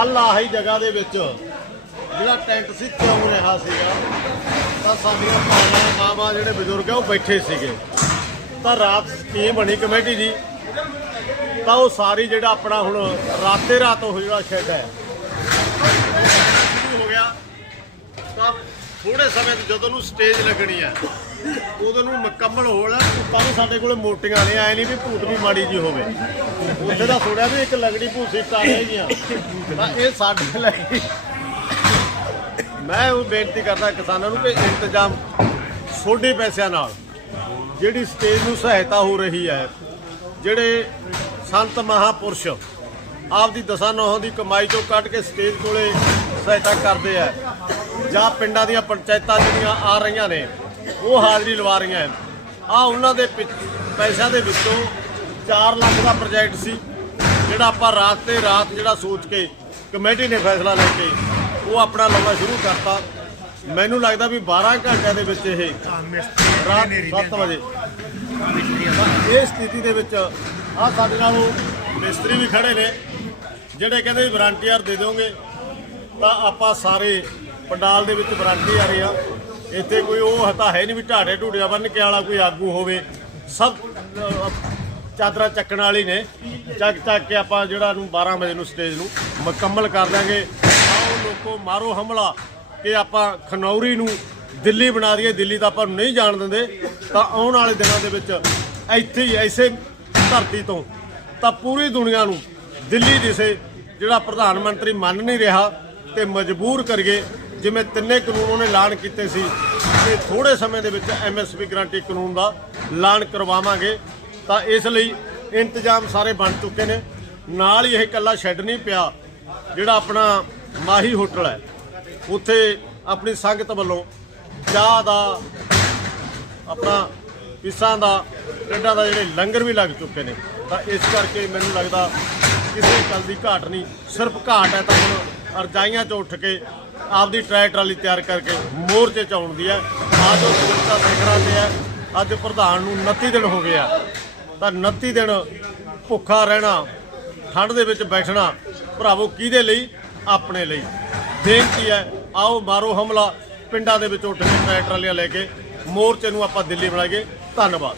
ਕੱਲ ਆਹੀ ਜਗ੍ਹਾ ਦੇ ਵਿੱਚ ਜਿਹੜਾ ਟੈਂਟ ਸੀ ਕਿਉਂ ਰਿਹਾ ਸੀਗਾ, ਤਾਂ ਸਾਡੀਆਂ ਮਾਵਾਂ ਮਾਵਾਂ ਜਿਹੜੇ ਬਜ਼ੁਰਗ ਆ, ਉਹ ਬੈਠੇ ਸੀਗੇ। ਤਾਂ ਰਾਤ ਸਕੀਮ ਬਣੀ ਕਮੇਟੀ ਦੀ, ਤਾਂ ਉਹ ਸਾਰੀ ਜਿਹੜਾ ਆਪਣਾ ਹੁਣ ਰਾਤੇ ਰਾਤ ਉਹ ਜਿਹੜਾ ਸ਼ੈੱਡ ਹੈ ਸ਼ੁਰੂ ਹੋ ਗਿਆ। ਤਾਂ ਥੋੜੇ ਸਮੇਂ ਤੇ ਜਦੋਂ ਨੂੰ ਸਟੇਜ ਲੱਗਣੀ ਹੈ ਉਦੋਂ ਨੂੰ ਮੁਕੰਮਲ ਹੋਣਾ ਭੂਤਾਂ ਵੀ ਸਾਡੇ ਕੋਲੇ ਮੋਟੀਆਂ ਨੇ, ਐ ਨਹੀਂ ਵੀ ਭੂਤ ਵੀ ਮਾੜੀ ਜੀ ਹੋਵੇ। ਉੱਥੇ ਦਾ ਥੋੜਾ ਵੀ ਇੱਕ ਲਗੜੀ ਭੂਸੀ ਟਾ ਹੈਗੀਆਂ ਤਾਂ ਇਹ ਸਾਡੇ ਲਈ ਮੈਂ ਉਹ ਬੇਨਤੀ ਕਰਦਾ ਕਿਸਾਨਾਂ ਨੂੰ ਕਿ ਇੰਤਜ਼ਾਮ ਛੋਡੇ ਪੈਸਿਆਂ ਨਾਲ, ਜਿਹੜੀ ਸਟੇਜ ਨੂੰ ਸਹਾਇਤਾ ਹੋ ਰਹੀ ਹੈ, ਜਿਹੜੇ ਸੰਤ ਮਹਾਪੁਰਸ਼ ਆਪਦੀ ਦਸਾਂ ਨੌਹਾਂ ਦੀ ਕਮਾਈ ਤੋਂ ਕੱਢ ਕੇ ਸਟੇਜ ਕੋਲੇ ਸਹਾਇਤਾ ਕਰਦੇ ਆ ਜਾਂ ਪਿੰਡਾਂ ਦੀਆਂ ਪੰਚਾਇਤਾਂ ਜਿਹੜੀਆਂ ਆ ਰਹੀਆਂ ਨੇ, ਉਹ ਹਾਜ਼ਰੀ ਲਵਾ ਰਹੀਆਂ ਆ ਉਹਨਾਂ ਦੇ ਪਿ- ਪੈਸਿਆਂ ਦੇ ਵਿੱਚੋਂ 4 ਲੱਖ ਦਾ ਪ੍ਰੋਜੈਕਟ ਸੀ, ਜਿਹੜਾ ਆਪਾਂ ਰਾਤ ਤੇ ਰਾਤ ਜਿਹੜਾ ਸੋਚ ਕੇ ਕਮੇਟੀ ਨੇ ਫੈਸਲਾ ਲੈ ਕੇ ਉਹ ਆਪਣਾ ਲਾਉਣਾ ਸ਼ੁਰੂ ਕਰਤਾ। ਮੈਨੂੰ ਲੱਗਦਾ ਵੀ 12 ਘੰਟਿਆਂ ਦੇ ਵਿੱਚ ਇਹ ਰਾਤ 7 ਵਜੇ। ਇਹ ਸਥਿਤੀ ਦੇ ਵਿੱਚ ਆ ਸਾਡੇ ਨਾਲ ਉਹ ਮਿਸਤਰੀ ਵੀ ਖੜੇ ਨੇ, ਜਿਹੜੇ ਕਹਿੰਦੇ ਵੀ ਵਾਰੰਟੀਅਰ ਦੇ ਦਿਓਗੇ, ਤਾਂ ਆਪਾਂ ਸਾਰੇ ਪੰਡਾਲ ਦੇ ਵਿੱਚ ਵਾਰੰਟੀ ਆ ਰਹੀ ਆ। ਇੱਥੇ ਕੋਈ ਉਹ ਹਤਾ ਹੈ ਨਹੀਂ ਵੀ ਢਾੜੇ ਢੂੜਿਆ ਬੰਨ ਕੇ ਵਾਲਾ ਕੋਈ ਆਗੂ ਹੋਵੇ। ਸਭ ਅਹ, ਚਾਦਰਾਂ ਚੱਕਣ ਵਾਲੀ ਨੇ। ਚੱਕ ਚੱਕ ਕੇ ਆਪਾਂ ਜਿਹੜਾ ਨੂੰ 12 ਵਜੇ ਨੂੰ ਸਟੇਜ ਨੂੰ ਮੁਕੰਮਲ ਕਰ ਦਾਂਗੇ ਆਓ ਲੋਕੋ ਮਾਰੋ ਹਮਲਾ ਕਿ ਆਪਾਂ ਖਨੌਰੀ ਨੂੰ ਦਿੱਲੀ ਬਣਾ ਦਈਏ। ਦਿੱਲੀ ਤਾਂ ਆਪਾਂ ਨੂੰ ਨਹੀਂ ਜਾਣ ਦਿੰਦੇ। ਤਾਂ ਆਉਣ ਵਾਲੇ ਦਿਨਾਂ ਦੇ ਵਿੱਚ ਇੱਥੇ ਹੀ ਐਸੇ ਧਰਤੀ ਤੋਂ ਤਾਂ ਪੂਰੀ ਦੁਨੀਆ ਨੂੰ ਦਿੱਲੀ ਦਿਸੇ ਜਿਹੜਾ ਪ੍ਰਧਾਨ ਮੰਤਰੀ ਮੰਨ ਨਹੀਂ ਰਿਹਾ ਤੇ ਮਜਬੂਰ ਕਰੀਏ ਜਿਵੇਂ ਤਿੰਨੇ ਕਾਨੂੰਨ ਉਹਨੇ ਐਲਾਨ ਕੀਤੇ ਸੀ ਤੇ ਥੋੜੇ ਸਮੇਂ ਦੇ ਵਿੱਚ ਐਮਐਸਪੀ ਗਰੰਟੀ ਕਾਨੂੰਨ ਦਾ ਐਲਾਨ ਕਰਵਾਵਾਂਗੇ, ਤਾਂ ਇਸ ਲਈ ਇੰਤਜ਼ਾਮ ਸਾਰੇ ਬਣ ਚੁੱਕੇ ਨੇ। ਨਾਲ ਹੀ ਇਹ ਇਕੱਲਾ ਸ਼ੈੱਡ ਨਹੀਂ ਪਿਆ, ਜਿਹੜਾ ਆਪਣਾ ਮਾਹੀ ਹੋਟਲ ਹੈ, ਉੱਥੇ ਆਪਣੀ ਸੰਗਤ ਵੱਲੋਂ ਚਾਹ ਦਾ, ਆਪਣਾ ਪਿਸਾਂ ਦਾ ਟੱਡਾ ਦਾ ਜਿਹੜੇ ਲੰਗਰ ਵੀ ਲੱਗ ਚੁੱਕੇ ਨੇ। ਤਾਂ ਇਸ ਕਰਕੇ ਮੈਨੂੰ ਲੱਗਦਾ ਕਿਸੇ ਗੱਲ ਦੀ ਘਾਟ ਨਹੀਂ, ਸਿਰਫ ਘਾਟ ਹੈ ਤਾਂ ਹੁਣ ਅਰਜਾਈਆਂ 'ਚ ਉੱਠ ਕੇ ਆਪਦੀ ਟਰੈਕ ਟਰਾਲੀ ਤਿਆਰ ਕਰਕੇ ਮੋਰਚੇ 'ਚ ਆਉਣ ਦੀ ਹੈ। ਅੱਜ ਉਹ ਸੁਰਤਾ ਸਿਖਰਾਂ ਤੇ ਹੈ। ਅੱਜ ਪ੍ਰਧਾਨ ਨੂੰ 29 ਦਿਨ ਹੋ ਗਏ ਆ। ਤਾਂ 29 ਦਿਨ ਭੁੱਖਾ ਰਹਿਣਾ, ਠੰਡ ਦੇ ਵਿੱਚ ਬੈਠਣਾ ਭਰਾਵੋ ਕਿਹਦੇ ਲਈ? ਆਪਣੇ ਲਈ। ਬੇਨਤੀ ਹੈ, ਆਓ ਮਾਰੋ ਹਮਲਾ। ਪਿੰਡਾਂ ਦੇ ਵਿੱਚ ਉੱਠ ਕੇ ਟਰੈਕਟਰ ਲੈ ਕੇ ਮੋਰਚੇ ਨੂੰ ਆਪਾਂ ਦਿੱਲੀ ਬਣਾਈਏ ਧੰਨਵਾਦ।